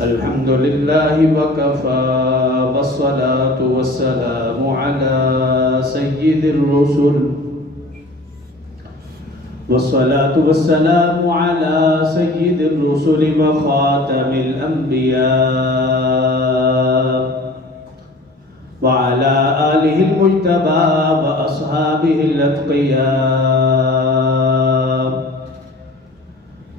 الحمد لله وكفى والصلاة والسلام على سيد الرسل والصلاة والسلام على سيد الرسل وخاتم الأنبياء وعلى آله المجتبى وأصحابه الأتقياء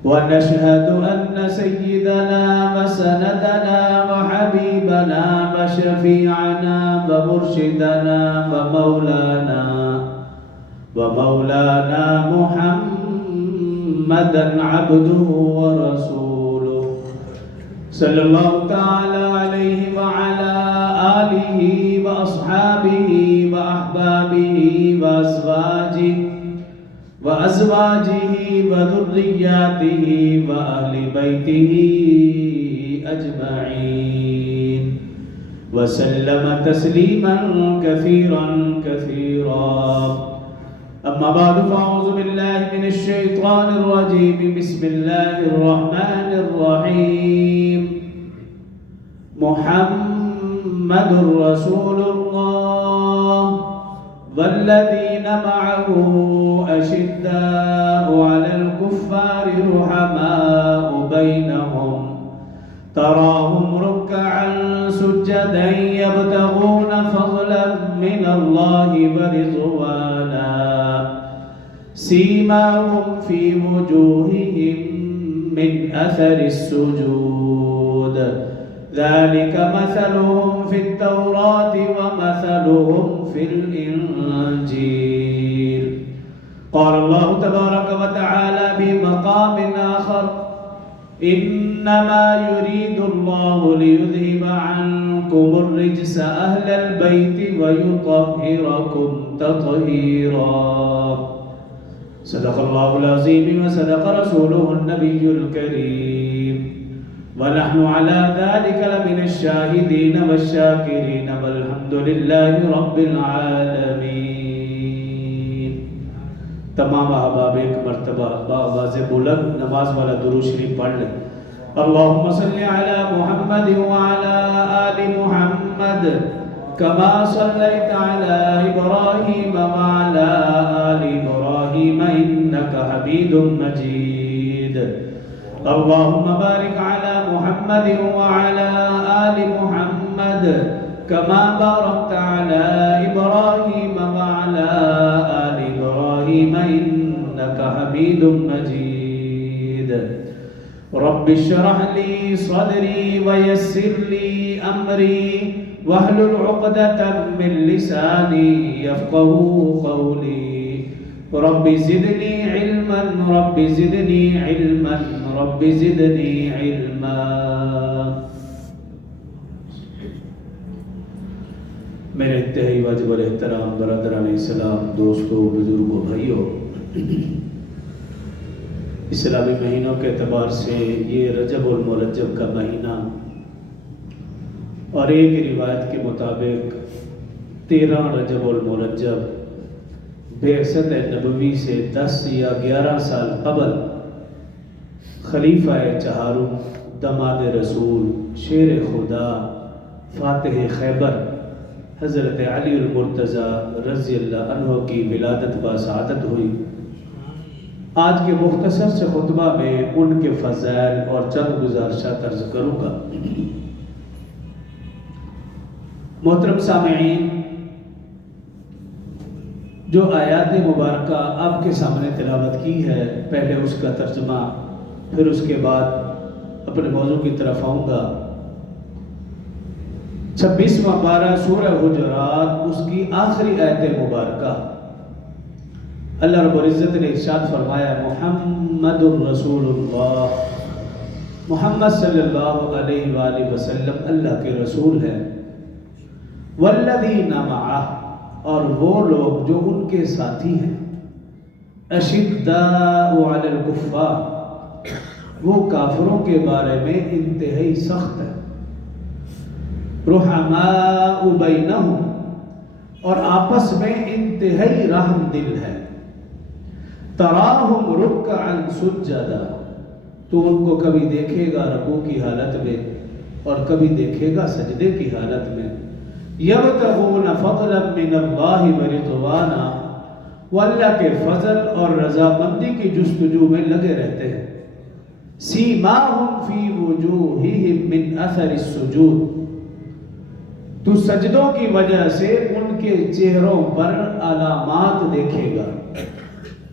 ونشهد أن سيدنا وسندنا وحبيبنا وشفيعنا ومرشدنا ومولانا محمدا عبده ورسوله صلى الله تعالى عليه وعلى آله وأصحابه وأحبابه وأزواجه وذرياته وأهل بيته أجمعين وسلم تسليما كثيرا أما بعد فأعوذ بالله من الشيطان الرجيم بسم الله الرحمن الرحيم محمد رسول الله والذين معه أشداء على الكفار رحماء بينهم تراهم ركعا سجدا يبتغون فضلا من الله ورضوانا سيماهم في وجوههم من أثر السجود ذلك مثلهم في التوراة ومثلهم في الإنجيل قال الله تبارك وتعالى في مقام آخر إنما يريد الله ليذهب عنكم الرجس أهل البيت ويطهركم تطهيرا صدق الله العظيم وصدق رسوله النبي الكريم ونحن على ذلك لمن الشاهدين والشاكرين والحمد لله رب العالمين. تمام احباب ایک مرتبہ بآواز بلند نماز والا درود شریف پڑھ لیں. اللهم صل على محمد وعلى آل محمد كما صليت على إبراهيم وعلى آل إبراهيم إنك حميد مجيد. اللهم بارك على محمد وعلى آل محمد كما باركت على إبراهيم وعلى آل إبراهيم إنك حميد مجيد. رب اشرح لي صدري ويسر لي أمري واحلل عقدة من لساني يفقهوا قولي. رب زدني علما رب زدني علما رب زدنی علما. میرے انتہائی واجب الاحترام برادران اسلام، دوستوں، بزرگوں، بھائیوں، اسلامی مہینوں کے اعتبار سے یہ رجب المرجب کا مہینہ اور ایک روایت کے مطابق 13 رجب المرجب بعثت نبوی سے 10 یا 11 سال قبل خلیفہ چہارم، دماد رسول، شیر خدا، فاتح خیبر حضرت علی المرتضیٰ رضی اللہ عنہ کی ولادت و سعادت ہوئی. آج کے مختصر سے خطبہ میں ان کے فضائل اور چند گزارشات عرض کروں گا. محترم سامعین، جو آیات مبارکہ آپ کے سامنے تلاوت کی ہے، پہلے اس کا ترجمہ پھر اس کے بعد اپنے موضوع کی طرف آؤں گا. 26واں پارہ سورہ حجرات، اس کی آخری آیت مبارکہ، اللہ رب العزت نے ارشاد فرمایا محمد الرسول اللہ، محمد صلی اللہ علیہ وآلہ وسلم اللہ کے رسول ہیں. والذین معہ، اور وہ لوگ جو ان کے ساتھی ہیں. اشداء علی الکفار، وہ کافروں کے بارے میں انتہائی سخت ہے. رحماء بینہم، اور آپس میں انتہائی رحم دل ہے. تراہم رکعا سجدا، تو ان کو کبھی دیکھے گا رکوع کی حالت میں اور کبھی دیکھے گا سجدے کی حالت میں. یبتغون فضلا من اللہ ورضوانا، وہ اللہ کے فضل اور رضامندی کی جستجو میں لگے رہتے ہیں. سیماہم فی وجوہہم من اثر السجود، تو سجدوں کی وجہ سے ان کے چہروں پر علامات دیکھے گا.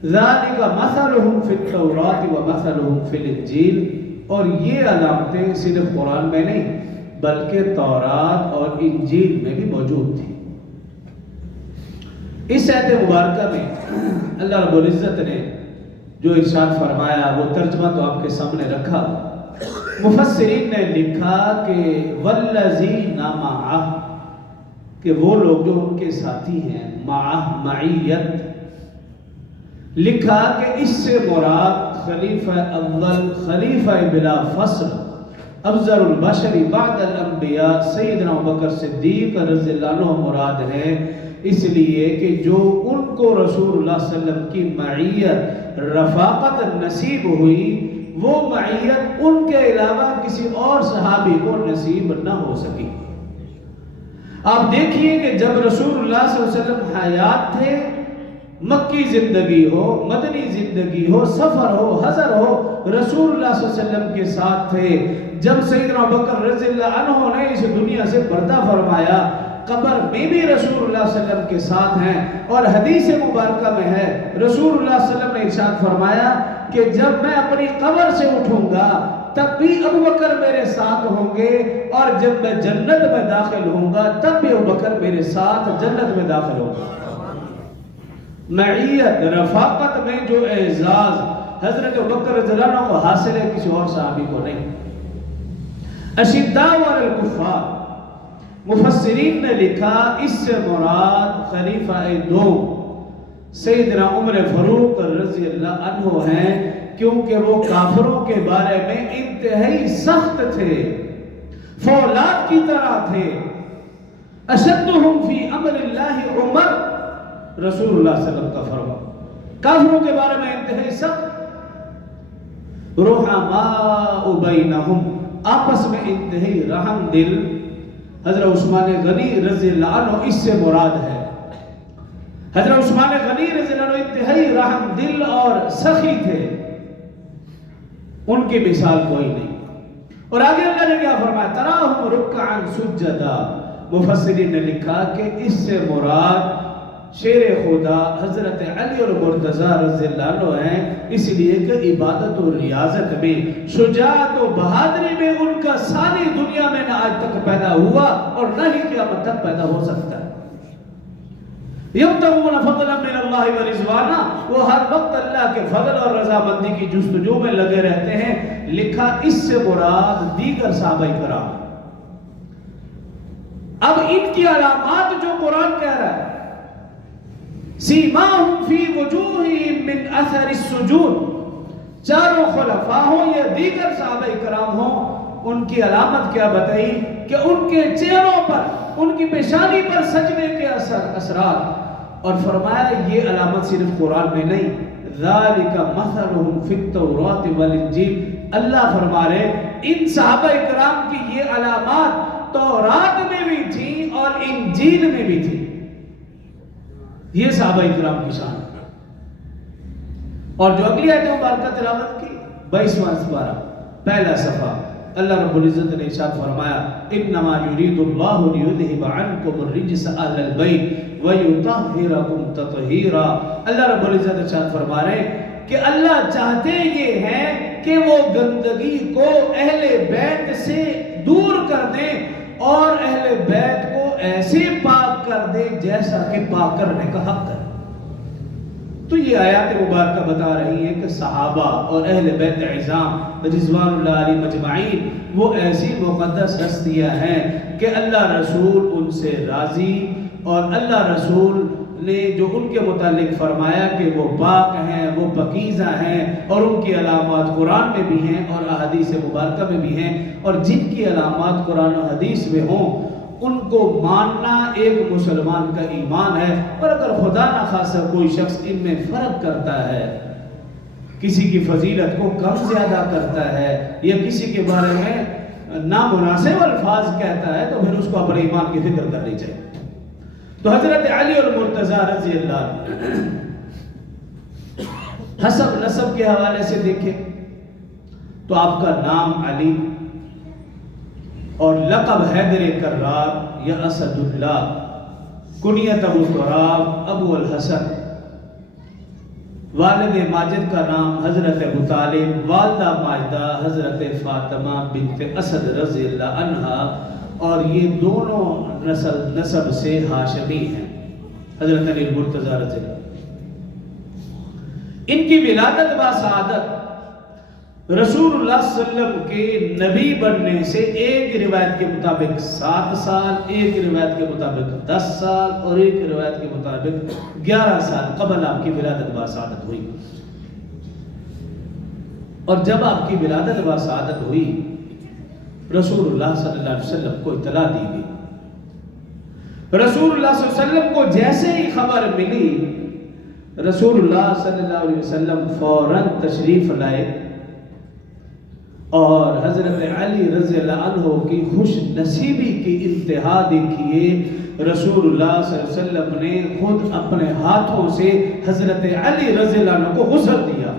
ذالک مثلہم فی التوراۃ ومثلہم فی الانجیل، اور یہ علامتیں صرف قرآن میں نہیں بلکہ تورات اور انجیل میں بھی موجود تھی. اس آیت مبارکہ میں اللہ رب العزت نے جو ارشاد فرمایا وہ ترجمہ تو آپ کے سامنے رکھا. مفسرین نے لکھا کہ والذین معہ، کہ وہ لوگ جو ان کے ساتھی ہیں، معہ معیت. لکھا کہ اس سے مراد خلیفہ اول، خلیفہ بلا فصل، افضل البشر بعد الانبیاء سیدنا ابوبکر صدیق رضی اللہ عنہ مراد ہے. اس لیے کہ جو ان کو رسول اللہ صلی اللہ علیہ وسلم کی معیت، رفاقت نصیب ہوئی، وہ معیت ان کے علاوہ کسی اور صحابی کو نصیب نہ ہو سکی. آپ دیکھیے کہ جب رسول اللہ صلی اللہ علیہ وسلم حیات تھے، مکی زندگی ہو، مدنی زندگی ہو، سفر ہو، حضر ہو، رسول اللہ صلی اللہ علیہ وسلم کے ساتھ تھے. جب سیدنا ابوبکر رضی اللہ عنہ نے اس دنیا سے پردہ فرمایا، قبر میں بھی رسول اللہ صلی اللہ علیہ وسلم کے ساتھ ہیں. اور حدیث مبارکہ میں ہے رسول اللہ صلی اللہ علیہ وسلم نے ارشاد فرمایا کہ جب میں اپنی قبر سے اٹھوں گا تب بھی ابوبکر میرے ساتھ ہوں گے، اور جب میں جنت میں داخل ہوں گا تب بھی ابوبکر میرے ساتھ جنت میں داخل ہوں گا. معیت، رفاقت میں جو اعزاز حضرت ابوبکر رضی اللہ عنہ کو حاصل ہے کسی اور صحابی کو نہیں. اشداء علی الکفار، مفسرین نے لکھا اس سے مراد خلیفہ دوم سیدنا عمر فاروق رضی اللہ عنہ ہیں، کیونکہ وہ کافروں کے بارے میں انتہائی سخت تھے، فولاد کی طرح تھے. اشدہم فی امر اللہ عمر، رسول اللہ صلی اللہ علیہ وسلم کا فرمان، کافروں کے بارے میں انتہائی سخت. رحماء بینہم، آپس میں انتہائی رحم دل. حضرت عثمان غنی رضی اللہ عنہ اس سے مراد ہے. حضرت عثمان غنی رضی اللہ عنہ انتہائی رحم دل اور سخی تھے، ان کی مثال کوئی نہیں. اور آگے اللہ نے کیا فرمایا؟ تراہم رکعا سجدا. مفسرین نے لکھا کہ اس سے مراد شیر خدا حضرت علی المرتضی رضی اللہ عنہ ہیں، اس لیے کہ عبادت و ریاضت میں، شجاعت و بہادری میں ان کا ثانی دنیا میں نہ آج تک پیدا ہوا اور نہ ہی قیامت تک پیدا ہو سکتا ہے. یبتغون فضلا من اللہ ورضوانا، وہ ہر وقت اللہ کے فضل اور رضامندی کی جستجو میں لگے رہتے ہیں. لکھا اس سے مراد دیگر صحابہ کرام. اب ان کی علامات جو قرآن کہہ رہا ہے، سیماہم فی وجوہہم من اثر السجود، چاروں خلفاء ہوں یا دیگر صحابہ کرام ہوں، ان کی علامت کیا بتائی کہ ان کے چہروں پر، ان کی پیشانی پر سجدے کے اثرات. اور فرمایا یہ علامت صرف قرآن میں نہیں، ذالک مثلہم فی التوراۃ والانجیل. اللہ فرما رہے ان صحابہ کرام کی یہ علامات تورات میں بھی تھی اور انجیل میں بھی تھی. یہ صحابہ کرام کی شان ہے. اور جو اگلی آیت مبارکہ تلاوت کی 22واں سپارہ پہلا صفحہ، اللہ رب العزت نے ارشاد فرمایا انما یرید اللہ لیذھب عنکم الرجس اہل البیت ویطہرکم تطہیرا. اللہ رب العزت ارشاد فرما رہے ہیں کہ اللہ چاہتے یہ ہیں کہ وہ گندگی کو اہل بیت سے دور کر دیں اور اہل بیت کو ایسے پاک کر دے جیسا کہ پاک کرنے کا حق ہے. تو یہ آیات مبارکہ بتا رہی ہیں کہ صحابہ اور اہل بیت عظام رضوان اللہ علیہ مجمعین وہ ایسی مقدس ہستیاں ہیں کہ اللہ رسول ان سے راضی، اور اللہ رسول نے جو ان کے متعلق فرمایا کہ وہ پاک ہیں، وہ پاکیزہ ہیں، اور ان کی علامات قرآن میں بھی ہیں اور احادیث مبارکہ میں بھی ہیں. اور جن کی علامات قرآن و حدیث میں ہوں ان کو ماننا ایک مسلمان کا ایمان ہے. اور اگر خدا نخواستہ کوئی شخص ان میں فرق کرتا ہے کسی کی فضیلت کو کم زیادہ کرتا ہے یا کسی کے بارے میں نامناسب الفاظ کہتا ہے تو پھر اس کو اپنے ایمان کی فکر کرنی چاہیے۔ تو حضرت علی المرتضیٰ رضی اللہ عنہ حسب نسب کے حوالے سے دیکھیں تو آپ کا نام علی اور لقب حیدر کرار یا اسد اللہ، کنیت ابو تراب ابو الحسن، والد ماجد کا نام حضرت ابو طالب، والدہ ماجدہ حضرت فاطمہ بنت اسد رضی اللہ عنہا، اور یہ دونوں نسب سے ہاشمی ہیں، حضرت علی المرتضیٰ رضی اللہ۔ ان کی ولادت باسعادت رسول اللہ صلی اللہ علیہ وسلم کے نبی بننے سے ایک روایت کے مطابق 7 سال، ایک روایت کے مطابق 10 سال اور ایک روایت کے مطابق 11 سال قبل آپ کی ولادت باسعادت ہوئی۔ اور جب آپ کی ولادت باسعادت ہوئی رسول اللہ صلی اللہ علیہ وسلم کو اطلاع دی گئی۔ رسول اللہ صلی اللہ علیہ وسلم کو جیسے ہی خبر ملی رسول اللہ صلی اللہ علیہ وسلم فوراً تشریف لائے اور حضرت علی رضی اللہ عنہ کی خوش نصیبی کی انتہا دیکھیے، رسول اللہ صلی اللہ علیہ وسلم نے خود اپنے ہاتھوں سے حضرت علی رضی اللہ عنہ کو غسل دیا،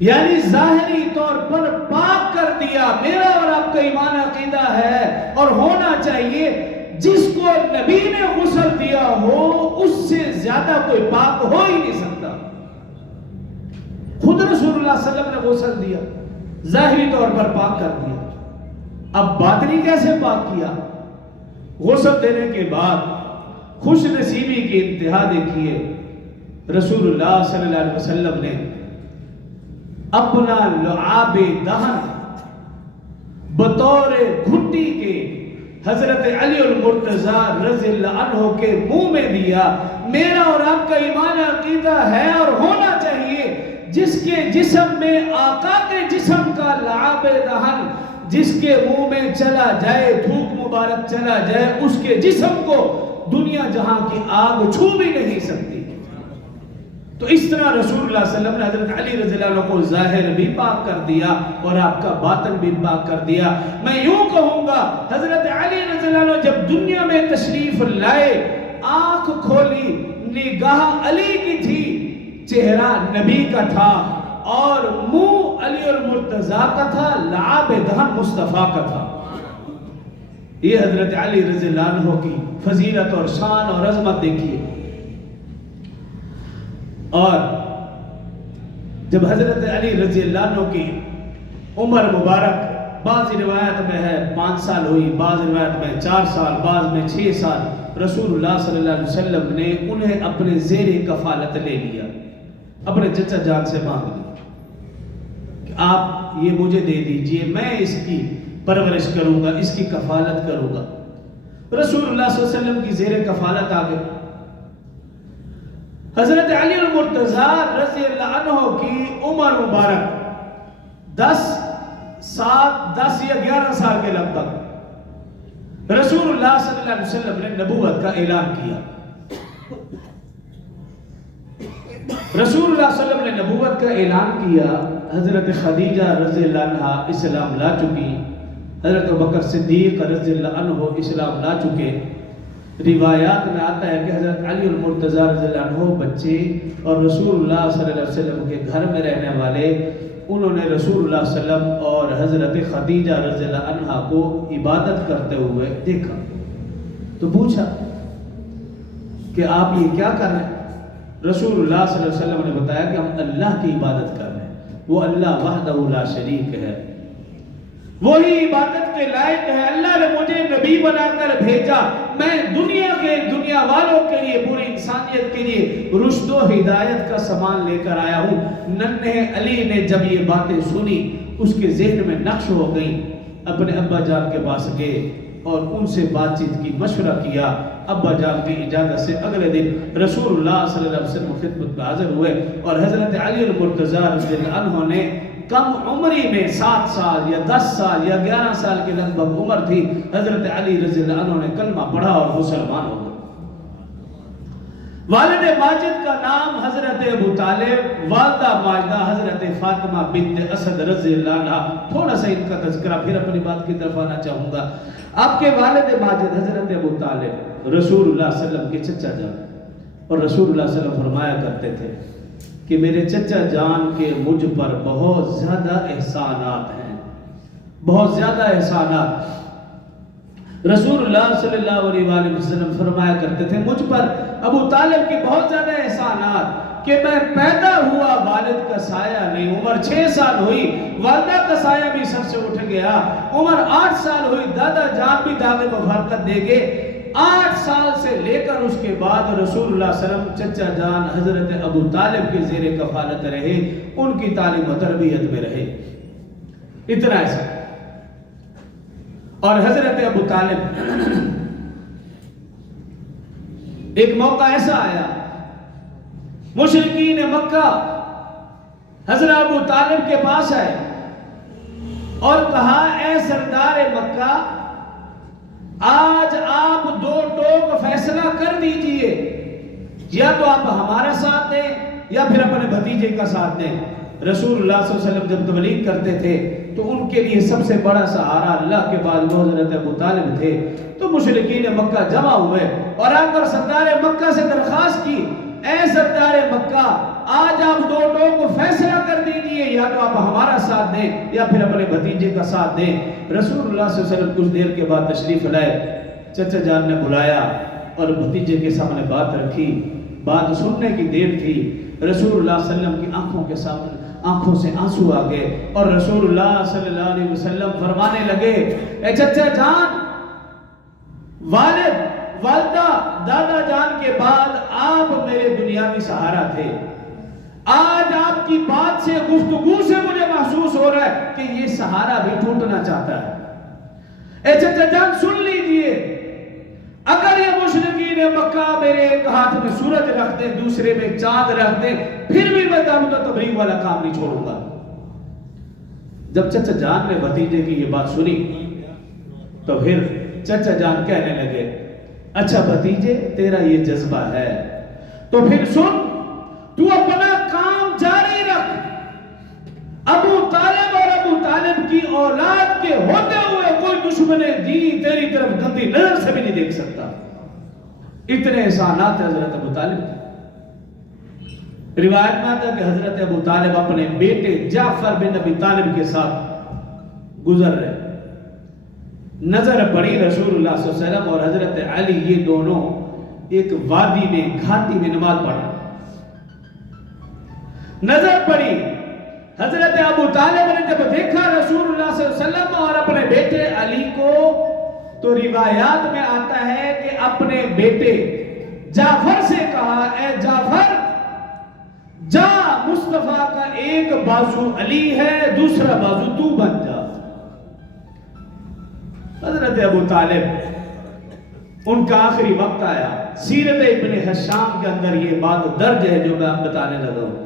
یعنی ظاہری طور پر پاک کر دیا۔ میرا اور آپ کا ایمان عقیدہ ہے اور ہونا چاہیے، جس کو نبی نے غسل دیا ہو اس سے زیادہ کوئی پاک ہو ہی نہیں سکتا۔ خود رسول اللہ صلی اللہ علیہ وسلم نے غسل دیا، ظاہری طور پر پاک کر دیا، اب باطنی کیسے پاک کیا؟ غسل دینے کے بعد خوش نصیبی کی انتہا دیکھیے، رسول اللہ صلی اللہ علیہ وسلم نے اپنا لعاب دہن بطور گھٹی کے حضرت علی المرتضیٰ رضی اللہ عنہ کے منہ میں دیا۔ میرا اور آپ کا ایمان عقیدہ ہے اور ہونا چاہیے، جس کے جسم میں آقا کے جسم کا لعاب دہن جس کے منہ میں چلا جائے، تھوک مبارک چلا جائے، اس کے جسم کو دنیا جہاں کی آگ چھو بھی نہیں سکتی۔ تو اس طرح رسول اللہ صلی اللہ علیہ وسلم نے حضرت علی رضی اللہ عنہ کو ظاہر بھی پاک کر دیا اور آپ کا باطن بھی پاک کر دیا۔ میں یوں کہوں گا حضرت علی رضی اللہ عنہ جب دنیا میں تشریف لائے، آنکھ کھولی، نگاہ علی کی تھی، چہرہ نبی کا تھا اور منہ علی المرتضیٰ کا تھا، لعاب دہن مصطفیٰ کا تھا۔ یہ حضرت علی رضی اللہ عنہ کی فضیلت اور شان اور عظمت دیکھیے۔ اور جب حضرت علی رضی اللہ عنہ کی عمر مبارک بعض روایت میں ہے 5 سال ہوئی، بعض روایت میں 4 سال، بعض میں 6 سال، رسول اللہ صلی اللہ علیہ وسلم نے انہیں اپنے زیر کفالت لے لیا، اپنے چچا جان سے مانگ لیا کہ آپ یہ مجھے دے دیجئے، میں اس کی پرورش کروں گا، اس کی کفالت کروں گا۔ رسول اللہ صلی اللہ علیہ وسلم کی زیر کفالت آ گئی۔ حضرت علی المرتضیٰ رضی اللہ عنہ کی عمر مبارک 10 یا 11 سال کے لگ بھگ رسول اللہ صلی اللہ علیہ وسلم نے نبوت کا اعلان کیا۔ رسول اللہ صلی اللہ علیہ وسلم نے نبوت کا اعلان کیا، حضرت خدیجہ رضی اللہ عنہ اسلام لا چکی، حضرت ابوبکر صدیق رضی اللہ عنہ اسلام لا چکے۔ روایات میں آتا ہے کہ حضرت علی المرتضیٰ رضی اللہ عنہ بچے اور رسول اللہ صلی اللہ علیہ وسلم کے گھر میں رہنے والے، انہوں نے رسول اللہ صلی اللہ علیہ وسلم اور حضرت خدیجہ رضی اللہ عنہ کو عبادت کرتے ہوئے دیکھا تو پوچھا کہ آپ یہ کیا کر رہے ہیں؟ رسول اللہ صلی اللہ علیہ وسلم نے بتایا کہ ہم اللہ کی عبادت کر رہے ہیں، وہ اللہ وحدہ لا شریک ہے، وہی عبادت کے لائق ہے۔ اللہ نے مجھے نبی بنا کر بھیجا، میں دنیا والوں کے لیے، پوری انسانیت کے لیے رشد و ہدایت کا سامان لے کر آیا ہوں۔ ننھے علی نے جب یہ باتیں سنی اس کے ذہن میں نقش ہو گئیں، اپنے ابا جان کے پاس گئے اور ان سے بات چیت کی، مشورہ کیا۔ ابا جان کی اجازت سے اگلے دن رسول اللہ صلی اللہ علیہ وسلم خدمت میں حاضر ہوئے اور حضرت علی المرتضیٰ رضی اللہ عنہ نے کم عمری میں 7 سال یا 10 سال یا 11 سال کے لگ بھگ عمر تھی، حضرت علی رضی اللہ عنہ نے کلمہ پڑھا اور مسلمان ہو گئے۔ والد ماجد کا نام حضرت ابو طالب، والدہ ماجدہ حضرت فاطمہ بنت اسد رضی اللہ عنہ۔ تھوڑا سا ان کا تذکرہ پھر اپنی بات کی طرف آنا چاہوں گا۔ آپ کے والد ماجد حضرت ابو طالب رسول اللہ صلی اللہ علیہ وسلم کے چچا جان، اور رسول اللہ صلی اللہ علیہ وسلم فرمایا کرتے تھے کہ میرے چچا جان کے مجھ پر بہت زیادہ احسانات ہیں، بہت زیادہ احسانات۔ رسول اللہ صلی اللہ علیہ وآلہ وسلم فرمایا کرتے تھے مجھ پر ابو طالب کی بہت زیادہ احسانات کہ میں پیدا ہوا والد کا سایہ نہیں، عمر 6 سال ہوئی والدہ کا سایہ بھی سر سے اٹھ گیا، عمر 8 سال ہوئی دادا جان بھی داغ مفارقت دے گئے، 8 سال سے لے کر اس کے بعد رسول اللہ صلی اللہ علیہ وسلم چچا جان حضرت ابو طالب کے زیر کفالت رہے، ان کی تعلیم و تربیت میں رہے، اتنا ایسا۔ اور حضرت ابو طالب ایک موقع ایسا آیا، مشرکین مکہ حضرت ابو طالب کے پاس آئے اور کہا اے سردار مکہ آج آپ 2 ٹوک فیصلہ کر دیجئے، یا تو آپ ہمارا ساتھ دیں یا پھر اپنے بھتیجے کا ساتھ دیں۔ رسول اللہ صلی اللہ علیہ وسلم جب تبلیغ کرتے تھے تو ان کے لیے سب سے بڑا سہارا اللہ کے بعد حضرت ابو طالب تھے، تو مشرکین مکہ جمع ہوئے اور آ کر سردار مکہ سے درخواست کی اے سردار مکہ آج آپ 2 ٹوک کو فیصلہ کر دیجئے، یا تو آپ ہمارا ساتھ دیں یا پھر اپنے بھتیجے کا ساتھ دیں۔ رسول اللہ صلی اللہ علیہ وسلم کچھ دیر کے بعد تشریف لائے، چچا جان نے بلایا اور بھتیجے کے سامنے بات رکھی، بات سننے کی دیر تھی۔ رسول اللہ صلی اللہ علیہ وسلم کی آنکھوں کے سامنے آنکھوں سے آنسو آ گئے اور رسول اللہ صلی اللہ علیہ وسلم فرمانے لگے اے چچا جان، والد والدہ دادا جان کے بعد آپ میرے دنیاوی سہارا تھے، آج آپ کی بات سے گفتگو سے مجھے محسوس ہو رہا ہے کہ یہ سہارا بھی ٹوٹنا چاہتا ہے۔ اے چچا جان سن لیجئے، اگر یہ مشرکین مکہ میرے ایک ہاتھ میں سورج رکھ دیں دوسرے میں چاند رکھ دیں پھر بھی میں دعوت و تبلیغ والا کام نہیں چھوڑوں گا۔ جب چچا جان نے بھتیجے کی یہ بات سنی تو پھر چچا جان کہنے لگے اچھا بھتیجے تیرا یہ جذبہ ہے تو پھر سن، تو اپنا کام جاری رکھ، ابو طالب اور ابو طالب کی اولاد کے ہوتے ہوئے کوئی دشمن دین تیری طرف گندی نظر سے بھی نہیں دیکھ سکتا۔ اتنے احسانات حضرت ابو طالب تھے۔ روایت میں آتا ہے کہ حضرت ابو طالب اپنے بیٹے جعفر بن ابی طالب کے ساتھ گزر رہے، نظر پڑی رسول اللہ صلی اللہ علیہ وسلم اور حضرت علی، یہ دونوں ایک وادی میں گھاٹی میں نماز پڑھ رہے، نظر پڑی حضرت ابو طالب نے جب دیکھا رسول اللہ صلی اللہ علیہ وسلم اور اپنے بیٹے علی کو، تو روایات میں آتا ہے کہ اپنے بیٹے جعفر سے کہا اے جعفر جا، مصطفیٰ کا ایک بازو علی ہے دوسرا بازو تو بن جا۔ حضرت ابو طالب ان کا آخری وقت آیا، سیرت ابن حشام کے اندر یہ بات درج ہے جو میں آپ بتانے لگا ہوں،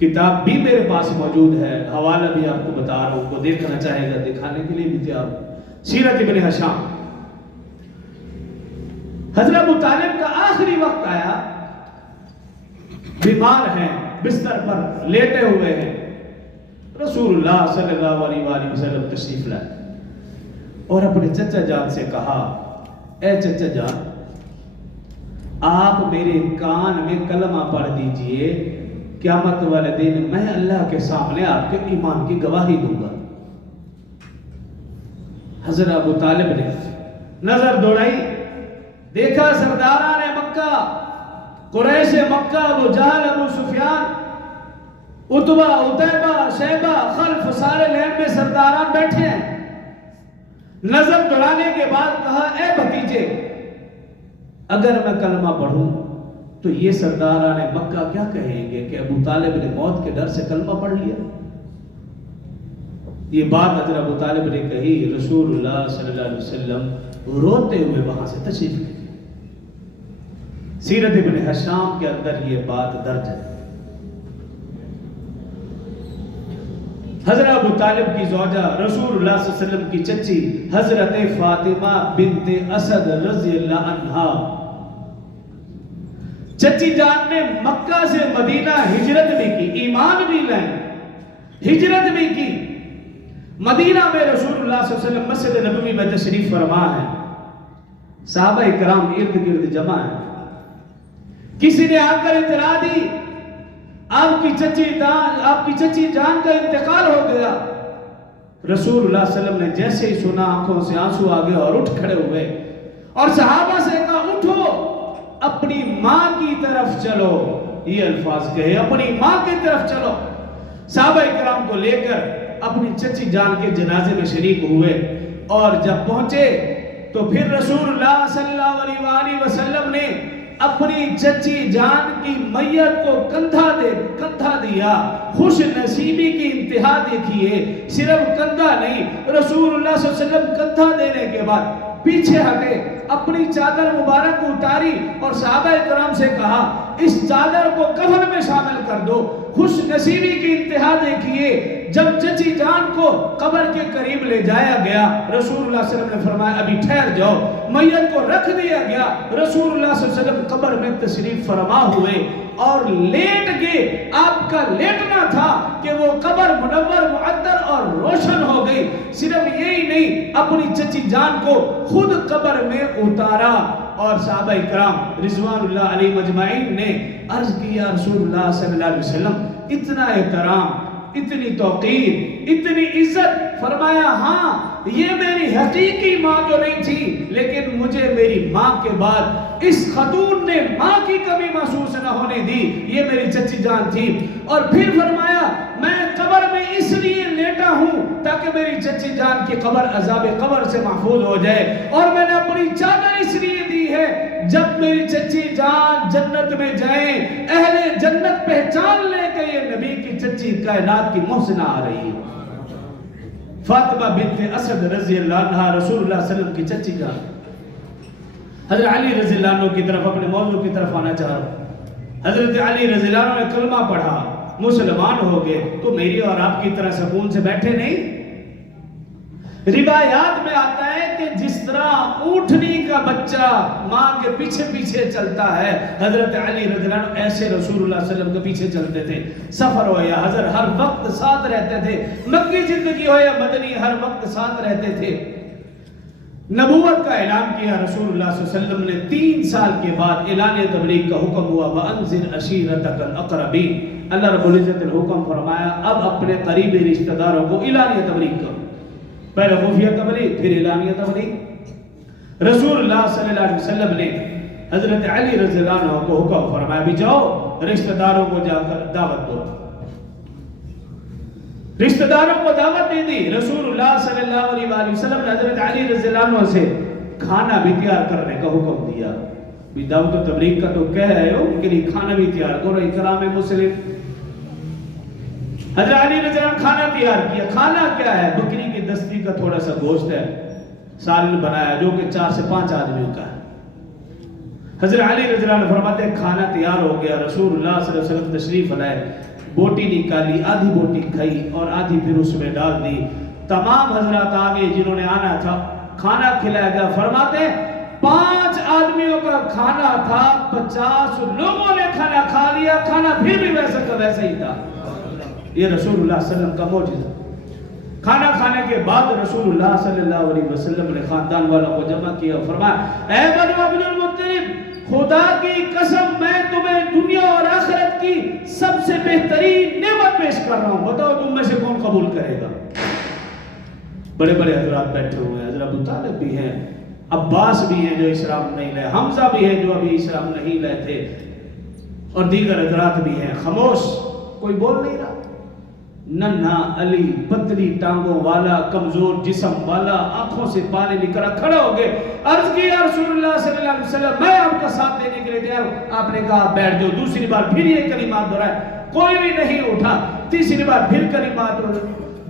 کتاب بھی میرے پاس موجود ہے، حوالہ بھی آپ کو بتا رہا ہوں، کو دیکھنا چاہے گا دکھانے کے لیے بھی تیار ہوں۔ سیرت ابن حشام، حضرت ابو طالب کا آخری وقت آیا، بیمار ہیں، بستر پر لیٹے ہوئے ہیں، رسول اللہ صلی اللہ علیہ وآلہ وسلم تشریف لائے اور اپنے چچا جان سے کہا اے چچا جان آپ میرے کان میں کلمہ پڑھ دیجئے، قیامت والے دن میں اللہ کے سامنے آپ کے ایمان کی گواہی دوں گا۔ حضرت ابو طالب نے نظر دوڑائی، دیکھا سرداران مکہ، قریش مکہ، ابو جہل، ابو سفیان، عتبہ، عتیبہ، شیبہ، خلف، سارے لین میں سرداران بیٹھے ہیں۔ نظر دوڑانے کے بعد کہا اے بھتیجے اگر میں کلمہ پڑھوں تو یہ سرداران مکہ کیا کہیں گے کہ ابو طالب نے موت کے ڈر سے کلمہ پڑھ لیا؟ یہ بات حضرت ابو طالب نے کہی، رسول اللہ صلی اللہ علیہ وسلم روتے ہوئے وہاں سے تشریف لے گئے۔ سیرت ابن حشام کے اندر یہ بات درج ہے۔ حضرت ابو طالب کی زوجہ رسول اللہ صلی اللہ علیہ وسلم کی چچی حضرت فاطمہ بنت اسد رضی اللہ عنہا چچی جان نے مکہ سے مدینہ ہجرت بھی کی، ایمان بھی لائیں، ہجرت بھی کی۔ مدینہ میں رسول اللہ صلی اللہ علیہ وسلم مسجد نبوی میں تشریف فرما ہے، صحابہ کرام ارد گرد جمع ہیں۔ کسی نے آ کر اطلاع دی آپ کی چچی جان کا انتقال ہو گیا۔ رسول اللہ صلی اللہ علیہ وسلم نے جیسے ہی سنا آنکھوں سے آنسو آ گئے اور اٹھ کھڑے ہوئے اور صحابہ سے کہا اٹھو اپنی ماں کی طرف چلو، یہ الفاظ کہے اپنی ماں کی طرف چلو۔ صحابہ کرام کو لے کر اپنی چچی جان کے جنازے میں شریک ہوئے اور جب پہنچے تو پھر رسول اللہ صلی اللہ علیہ وآلہ وسلم نے اپنی چچی جان کی میت کو کندھا دیا۔ خوش نصیبی کی انتہا دیکھیے، صرف کندھا نہیں، رسول اللہ صلی اللہ علیہ وسلم کندھا دینے کے بعد پیچھے ہٹے، اپنی چادر مبارک اتاری اور صحابہ کرام سے کہا اس چادر کو کفن میں شامل کر دو۔ خوش نصیبی کی انتہا دیکھیے، جب چچی جان کو قبر کے قریب لے جایا گیا رسول اللہ صلی اللہ علیہ وسلم نے فرمایا ابھی ٹھہر جاؤ، میت کو رکھ دیا گیا۔ رسول اللہ صلی اللہ علیہ وسلم قبر میں تشریف فرما ہوئے اور لیٹ گئے۔ آپ کا لیٹنا تھا کہ وہ قبر منور معطر اور روشن ہو گئی۔ صرف یہی نہیں، اپنی چچی جان کو خود قبر میں اتارا اور صحابہ کرام رضوان اللہ علیہ مجمعین نے عرض کیا رسول اللہ صلی اللہ علیہ وسلم اتنا احترام، اتنی توقیر، اتنی عزت، فرمایا ہاں یہ میری حقیقی ماں تو نہیں تھی لیکن مجھے میری ماں کے بعد اس خاتون نے ماں کی کمی محسوس نہ ہونے دی، یہ میری چچی جان تھی۔ اور پھر فرمایا میں قبر میں اس لیے لیٹا ہوں تاکہ میری چچی جان کی قبر عذاب قبر سے محفوظ ہو جائے، اور میں نے اپنی چادر اس لیے دی ہے جب میری چچی جان جنت میں جائیں اہل جنت پہچان لے کہ یہ نبی کی چچی کائنات کی محسنہ آ رہی ہے۔ فاطمہ بنت اسد رضی اللہ عنہ رسول اللہ صلی اللہ علیہ وسلم کی چچی جان۔ حضرت علی رضی اللہ عنہ کی طرف اپنے موضوع کی طرف آنا چاہ رہا ہوں۔ حضرت علی رضی اللہ عنہ نے کلمہ پڑھا، مسلمان ہو گئے، تو میری اور آپ کی طرح سکون سے بیٹھے نہیں۔ روایات میں آتا ہے کہ جس طرح اونٹنی کا بچہ ماں کے پیچھے پیچھے چلتا ہے، حضرت علی رضی اللہ عنہ ایسے رسول اللہ صلی اللہ علیہ وسلم کے پیچھے چلتے تھے۔ سفر ہو یا حضر ہر وقت ساتھ رہتے تھے، مکی زندگی ہو یا مدنی ہر وقت ساتھ رہتے تھے۔ نبوت کا اعلان کیا رسول اللہ صلی اللہ علیہ وسلم نے، 3 سال کے بعد اعلان تبلیغ کا حکم ہوا، وَأَنذِرْ عَشِيرَتَكَ الْأَقْرَبِينَ۔ اللہ رب العزت نے حکم فرمایا اب اپنے قریبی رشتہ داروں کو اعلان تبلیغ کرو، پہلے خفیہ تبلیغ پھر اعلانیہ تبلیغ۔ رسول اللہ صلی اللہ علیہ وسلم نے حضرت علی رضی اللہ عنہ کو حکم فرمایا بھی جاؤ رشتہ داروں کو جا کر دعوت دو۔ رشتہ داروں کو دعوت دے دی۔ رسول اللہ صلی اللہ علیہ وسلم نے حضرت علی رضی اللہ عنہ سے کھانا بھی تیار کرنے کا حکم دیا۔ بھی دعوت و تبلیغ کا تو کہہ رہے ہو، ان کے لیے کھانا بھی تیار کرو، اکرام مسلم۔ حضرت علی رضی اللہ عنہ کھانا تیار کیا۔ کھانا کیا ہے؟ بکری کی دستی کا تھوڑا سا گوشت ہے، سالن بنایا جو کہ 4 سے 5 آدمیوں کا ہے۔ حضرت علی رضی اللہ عنہ فرماتے ہیں کھانا تیار ہو گیا، رسول اللہ صلی اللہ علیہ وسلم تشریف لائے، بوٹی نکالی، آدھی بوٹی کھائی اور آدھی پھر اس میں ڈال دی۔ تمام حضرات آگے جنہوں نے آنا تھا، کھانا کھلایا گیا۔ فرماتے ہیں 5 آدمیوں کا کھانا تھا، 50 لوگوں نے کھانا کھا لیا، کھانا پھر بھی ویسا کا ویسا ہی تھا۔ یہ رسول اللہ صلی اللہ علیہ وسلم کا معجزہ۔ کھانا کھانے کے بعد رسول اللہ صلی اللہ علیہ وسلم نے خاندان والوں کو جمع کیا، فرمایا اے بنو عبد المطلب، خدا کی قسم میں تمہیں دنیا اور آخرت کی سب سے بہترین نعمت پیش کر رہا ہوں، بتاؤ تم میں سے کون قبول کرے گا؟ بڑے بڑے حضرات بیٹھے ہوئے ہیں، حضرت ابو طالب بھی ہیں، عباس بھی ہیں جو اسلام نہیں لائے، حمزہ بھی ہیں جو ابھی اسلام نہیں لائے تھے، اور دیگر حضرات بھی ہیں۔ خاموش، کوئی بول نہیں رہا۔ ننھا علی پتلی ٹانگوں والا، کمزور جسم والا، آنکھوں سے پانی نکلا، کھڑا ہو گئے، عرض کی یا رسول اللہ صلی اللہ علیہ وسلم میں آپ کا ساتھ دینے کے لیے تیار ہوں۔ آپ نے کہا بیٹھ جاؤ۔ دوسری بار پھر یہ کلمات دہرائے، کوئی بھی نہیں اٹھا۔ تیسری بار پھر کلمات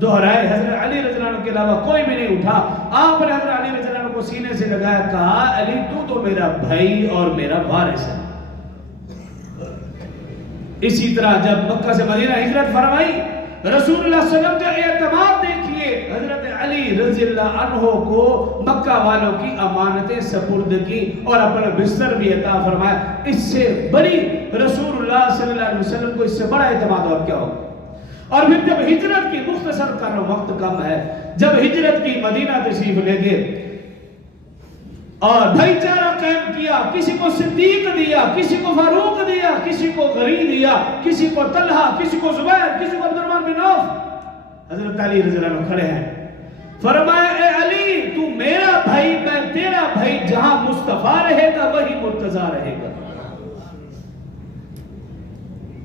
دہرائے، حضرت علی رضی اللہ عنہ کے علاوہ کوئی بھی نہیں اٹھا۔ آپ نے حضرت علی رضی اللہ عنہ کو سینے سے لگایا، کہا علی تو میرا بھائی اور میرا وارث ہے۔ اسی طرح جب مکہ سے مدینہ ہجرت فرمائی، رسول اللہ صلی اللہ علیہ وسلم کا اعتماد دیکھیے، حضرت علی رضی اللہ عنہ کو مکہ والوں کی امانتیں سپرد کی اور اپنا بستر بھی عطا فرمایا. اس سے بڑی رسول اللہ صلی اللہ علیہ وسلم کو اس سے بڑا اعتماد اور کیا ہو. اور پھر جب ہجرت کی مختصر کر وقت کم ہے، جب ہجرت کی مدینہ تشریف لے گئے اور بھائی چارہ قائم کیا، کسی کو صدیق دیا، کسی کو فاروق دیا، کسی کو غری دیا، کسی کو طلحہ، کسی کو زبیر، کسی کو عبدالرحمن بن عوف. حضرت علی رضی اللہ عنہ کھڑے ہیں، فرمایا اے علی تو میرا بھائی، میں تیرا بھائی، جہاں مصطفیٰ رہے گا وہی مرتضیٰ رہے گا.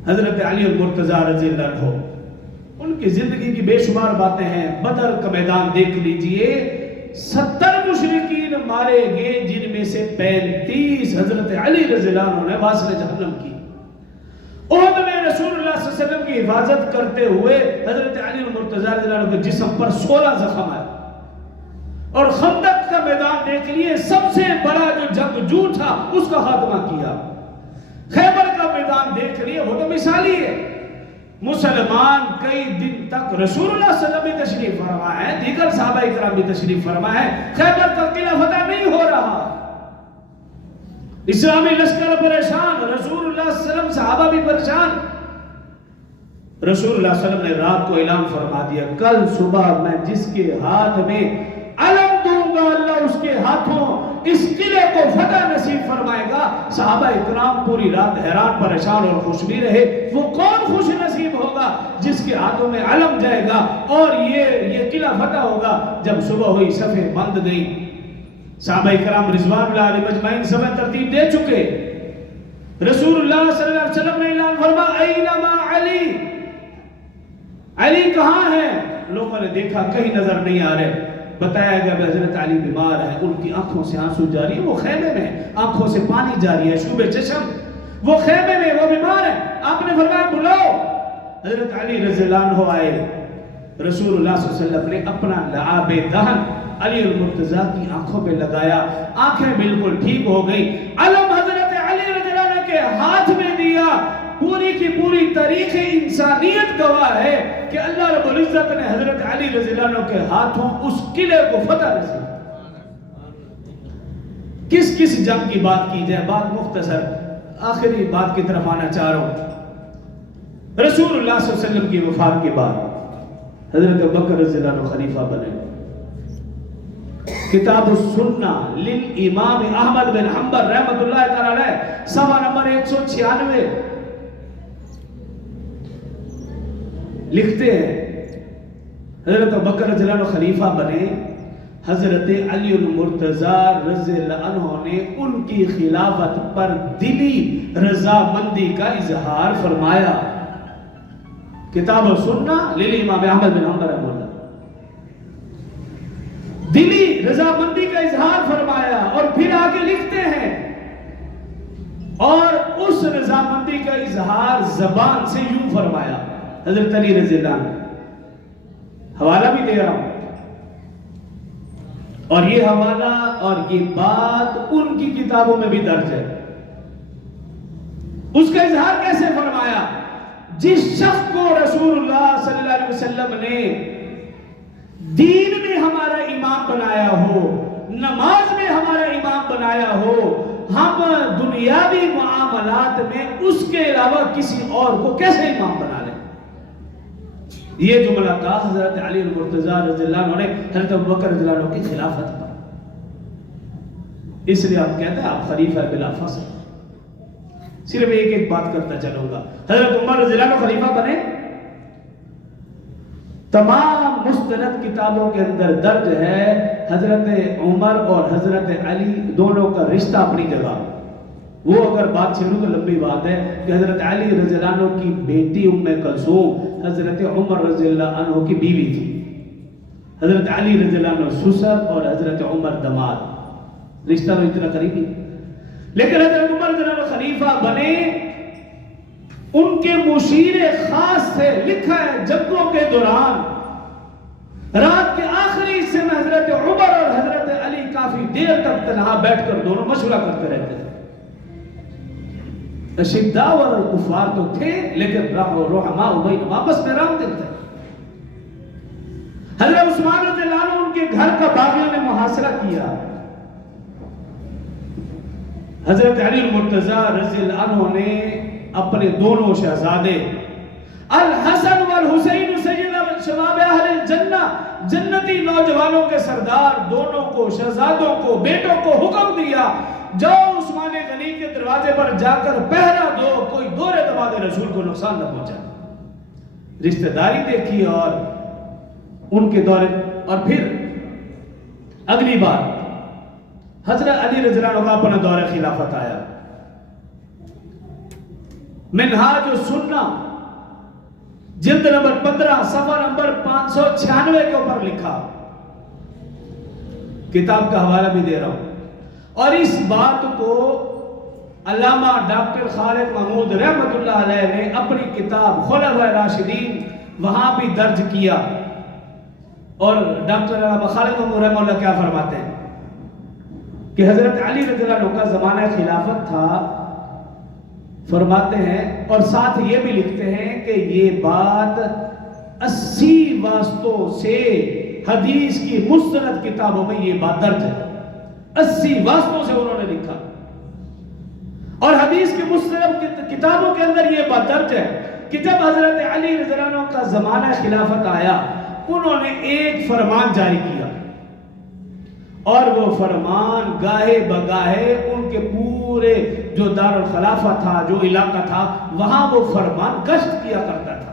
حضرت علی المرتضیٰ رضی اللہ عنہ، ان کی زندگی کی بے شمار باتیں ہیں. بدر کا میدان دیکھ لیجئے، 70 مشرکین مارے گئے جن میں سے 35 حضرت علی رضی اللہ عنہ نے واصل جہنم کی. احد میں رسول اللہ صلی اللہ علیہ وسلم کی حفاظت کرتے ہوئے حضرت علی المرتضیٰ رضی اللہ عنہ کے جسم پر 16 زخم آئے. اور خندق کا میدان دیکھ لیے، سب سے بڑا جو جنگجو تھا اس کا خاتمہ کیا. خیبر کا میدان دیکھ لیے، وہ تو مثالی ہے. مسلمان کئی دن تک رسول اللہ صلی اللہ علیہ وسلم بھی تشریف فرما ہے، دیگر صحابہ اکرام بھی تشریف فرما ہے، خیبر کا قلعہ فتح نہیں ہو رہا. اسلامی لشکر پریشان، رسول اللہ صلی اللہ علیہ وسلم صحابہ بھی پریشان. رسول اللہ صلی اللہ علیہ وسلم نے رات کو اعلان فرما دیا، کل صبح میں جس کے ہاتھ میں علم دوں گا اللہ اس کے ہاتھوں اس قلعے کو فتح نصیب فرمائے گا. صحابہ اکرام پوری رات حیران پریشان اور خوش بھی رہے. وہ کون خوش نصیب ہوگا جس کے ہاتھوں میں علم جائے گا اور یہ قلعہ فتح ہوگا. جب صبح ہوئی صفیں بند گئی، صحابہ اکرام رضوان اللہ علیہ مجمعین سمے ترتیب دے چکے. رسول اللہ صلی اللہ علیہ وسلم نے اعلان فرما اینما علی، علی کہاں ہے؟ لوگوں نے دیکھا کہیں نظر نہیں آ رہے. بتایا گیا کہ حضرت علی بیمار ہے، ان کی آنکھوں سے آنسو جاری ہے، وہ خیمے میں، آنکھوں سے پانی جاری ہے، شوب چشم، وہ خیمے میں، وہ بیمار ہے. آپ نے فرمایا بلاؤ. حضرت علی رضی اللہ عنہ آئے. رسول اللہ صلی اللہ علیہ وسلم نے اپنا لعاب دہن علی المرتضیٰ کی آنکھوں پہ لگایا، آنکھیں بالکل ٹھیک ہو گئی. علم حضرت علی رضی اللہ عنہ کے ہاتھ میں دیا. پوری کی پوری تاریخ انسانیت گواہ ہے کہ اللہ رب العزت نے حضرت علی رضی اللہ عنہ کے ہاتھوں اس قلعے کو فتح نصیب. کس کس جنگ کی بات کی جائے؟ بات مختصر، آخری بات کی طرف آنا چاہ رہا ہوں. رسول اللہ صلی اللہ علیہ وسلم کی وفات کے بعد حضرت ابوبکر رضی اللہ عنہ خلیفہ بنے. کتاب السنہ للامام احمد بن حنبل رحمۃ اللہ تعالی علیہ، صفحہ نمبر 196 لکھتے ہیں حضرت ابوبکر رضی اللہ عنہ خلیفہ بنے. حضرت علی المرتضیٰ رضی اللہ عنہ نے ان کی خلافت پر دلی رضامندی کا اظہار فرمایا. کتاب السنہ للامام احمد بن حنبل رحمۃ اللہ، دلی رضامندی کا اظہار فرمایا. اور پھر آگے لکھتے ہیں اور اس رضامندی کا اظہار زبان سے یوں فرمایا. حضرت علی رضی اللہ عنہ، حوالہ بھی دے رہا ہوں، اور یہ حوالہ اور یہ بات ان کی کتابوں میں بھی درج ہے. اس کا اظہار کیسے فرمایا؟ جس شخص کو رسول اللہ صلی اللہ علیہ وسلم نے دین میں ہمارا امام بنایا ہو، نماز میں ہمارا امام بنایا ہو، ہم دنیاوی معاملات میں اس کے علاوہ کسی اور کو کیسے امام بنا لیں؟ یہ جملہ کہا حضرت علی المرتضیٰ رضی اللہ عنہ نے حضرت ابوبکر رضی اللہ عنہ کی خلافت پر. اس لیے آپ کہتے ہیں آپ خلیفہ بلا فصل. صرف ایک ایک بات کرتا چلوں گا. حضرت عمر رضی اللہ عنہ خلیفہ بنے. تمام مستند کتابوں کے اندر درج ہے حضرت عمر اور حضرت علی دونوں کا رشتہ اپنی جگہ. وہ اگر بات چھیڑوں تو لمبی بات ہے کہ حضرت علی رضی اللہ عنہ کی بیٹی ام کلثوم حضرت عمر رضی اللہ عنہ کی بیوی تھی. حضرت علی رضی اللہ عنہ سسر اور حضرت عمر دماد، رشتہ میں اتنا قریبی. لیکن حضرت عمر رضی اللہ عنہ خلیفہ بنے، ان کے مشیر خاص تھے. لکھا ہے جنگوں کے دوران رات کے آخری حصے میں حضرت عمر اور حضرت علی کافی دیر تک تنہا بیٹھ کر دونوں مشورہ کرتے رہتے تھے. اشداء والکفار تو تھے لیکن رحماء بینہم آپس میں رحم دل تھے. حضرت عثمان رضی اللہ عنہ ان کے کے گھر کا باغیوں نے محاصرہ کیا. حضرت علی المرتضیٰ رضی اللہ عنہ نے اپنے دونوں شہزادے الحسن والحسین سیدہ شباب اہل الجنہ، جنتی نوجوانوں کے سردار، دونوں کو، شہزادوں کو، بیٹوں کو حکم دیا جاؤ عثمان غنی کے دروازے پر جا کر پہرا دو، کوئی دور دماد رسول کو نقصان نہ پہنچا. رشتہ داری دیکھی اور ان کے دورے. اور پھر اگلی بار حضرت علی رضی اللہ عنہ کا اپنا دور خلافت آیا. منہاج السنہ جلد نمبر 15 صفحہ نمبر 596 کے اوپر لکھا. کتاب کا حوالہ بھی دے رہا ہوں. اور اس بات کو علامہ ڈاکٹر خالد محمود رحمت اللہ علیہ نے اپنی کتاب خلفاء راشدین وہاں بھی درج کیا. اور ڈاکٹر علامہ خالد محمود رحمت اللہ کیا فرماتے ہیں کہ حضرت علی رضی اللہ عنہ کا زمانہ خلافت تھا. فرماتے ہیں اور ساتھ یہ بھی لکھتے ہیں کہ یہ بات 80 واسطوں سے حدیث کی مستند کتابوں میں یہ بات درج ہے. 80 واسطوں سے انہوں نے لکھا اور حدیث کی مستند کتابوں کے اندر یہ بات درج ہے کہ جب حضرت علی رضی اللہ عنہ کا زمانہ خلافت آیا انہوں نے ایک فرمان جاری کیا اور وہ فرمان گاہے بگاہے ان کے پورے جو دار الخلافہ تھا، جو علاقہ تھا، وہاں وہ فرمان گشت کیا کرتا تھا.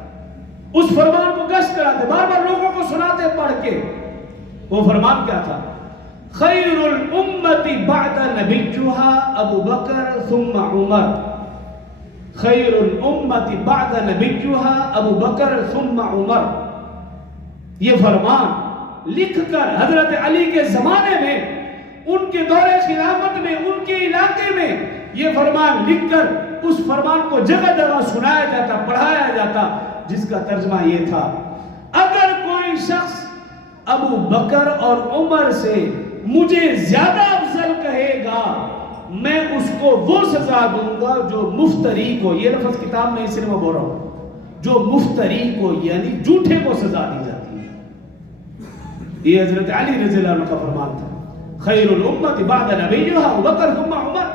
اس فرمان کو گشت کراتے، بار بار لوگوں کو سناتے پڑھ کے. وہ فرمان کیا تھا؟ خیر الامت بعد نبیها ابو بکر ثم عمر. خیر الامت بعد نبیها ابو بکر ثم عمر. یہ فرمان لکھ کر حضرت علی کے زمانے میں، ان کے دور خلافت میں، ان کے علاقے میں یہ فرمان لکھ کر اس فرمان کو جگہ جگہ سنایا جاتا، پڑھایا جاتا، جس کا ترجمہ یہ تھا اگر کوئی شخص ابو بکر اور عمر سے مجھے زیادہ افضل کہے گا میں اس کو وہ سزا دوں گا جو مفتری کو، یہ لفظ کتاب میں صرف بول رہا ہوں، جو مفتری کو یعنی جھوٹے کو سزا دی جاتی ہے. یہ حضرت علی رضی اللہ عنہ کا فرمان تھا. خیر الامت بعد نبیها ابو بکر ثم عمر.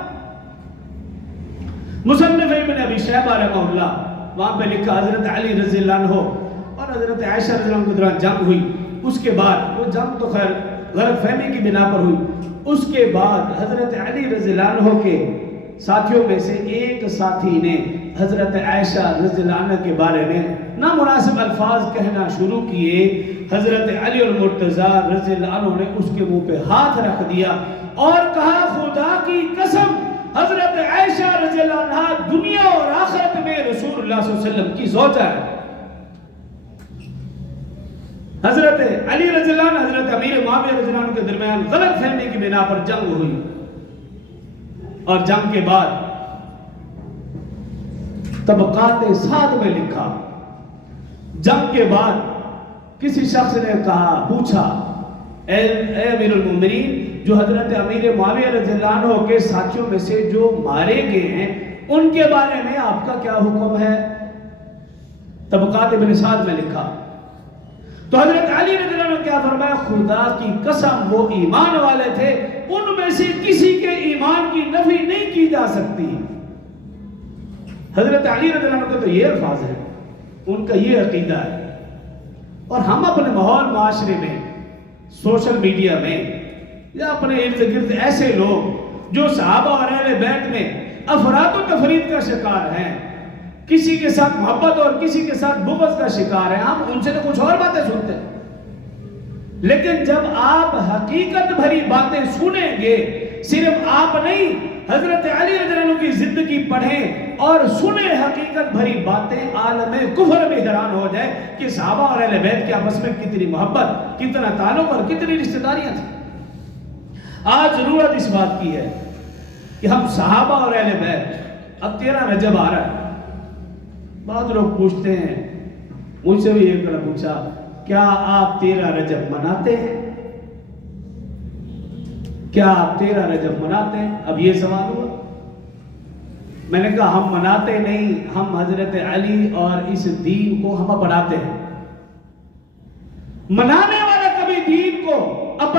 مصنف ابن ابی شیبہ رحمہ اللہ وہاں پہ لکھا حضرت علی رضی اللہ عنہ اور حضرت عائشہ رضی اللہ عنہ کے دوران جنگ ہوئی. اس کے بعد وہ جنگ تو خیر غلط فہمی کی بنا پر ہوئی. اس کے بعد حضرت علی رضی اللہ عنہ کے ساتھیوں میں سے ایک ساتھی نے حضرت عائشہ رضی اللہ عنہ کے بارے میں نامناسب الفاظ کہنا شروع کیے. حضرت علی المرتضیٰ رضی اللہ عنہ نے اس کے منہ پہ ہاتھ رکھ دیا اور کہا خدا کی قسم حضرت عائشہ رضی اللہ عنہ دنیا اور آخرت میں رسول اللہ صلی اللہ علیہ وسلم کی زوجہ ہے. حضرت علی رضی اللہ عنہ حضرت امیر معاویہ رضی اللہ عنہ کے درمیان غلط فہمی کی بنا پر جنگ ہوئی اور جنگ کے بعد طبقات سعد میں لکھا جنگ کے بعد کسی شخص نے کہا پوچھا اے امیر المومنین جو حضرت امیر معاویہ رضی اللہ عنہ کے ساتھیوں میں سے جو مارے گئے ہیں ان کے بارے میں آپ کا کیا حکم ہے؟ طبقات ابن سعد میں لکھا تو حضرت علی رضی اللہ عنہ کیا فرمایا خدا کی قسم وہ ایمان والے تھے ان میں سے کسی کے ایمان کی نفی نہیں کی جا سکتی. حضرت علی رضی اللہ عنہ کے تو یہ الفاظ ہیں ان کا یہ عقیدہ ہے. اور ہم اپنے ماحول معاشرے میں سوشل میڈیا میں یا اپنے ارد گرد ایسے لوگ جو صحابہ اور اہل بیت میں افراد و تفرید کا شکار ہیں کسی کے ساتھ محبت اور کسی کے ساتھ بغض کا شکار ہیں ہم ان سے تو کچھ اور باتیں سنتے ہیں لیکن جب آپ حقیقت بھری باتیں سنیں گے صرف آپ نہیں حضرت علی رضی اللہ عنہ کی زندگی پڑھیں اور سنیں حقیقت بھری باتیں عالم کفر میں حیران ہو جائے کہ صحابہ اور اہل بیت کے آپس میں کتنی محبت کتنا تعلق اور کتنی رشتہ داریاں تھیں. آج ضرورت اس بات کی ہے کہ ہم صحابہ اور اہل بیت اب 13 رجب آ رہا ہے بعض لوگ پوچھتے ہیں مجھ سے بھی ایک بار پوچھا کیا آپ 13 رجب مناتے ہیں کیا آپ 13 رجب مناتے ہیں اب یہ سوال ہوا میں نے کہا ہم مناتے نہیں ہم حضرت علی اور اس دین کو ہم اپناتے ہیں. منانے والا کبھی دین کو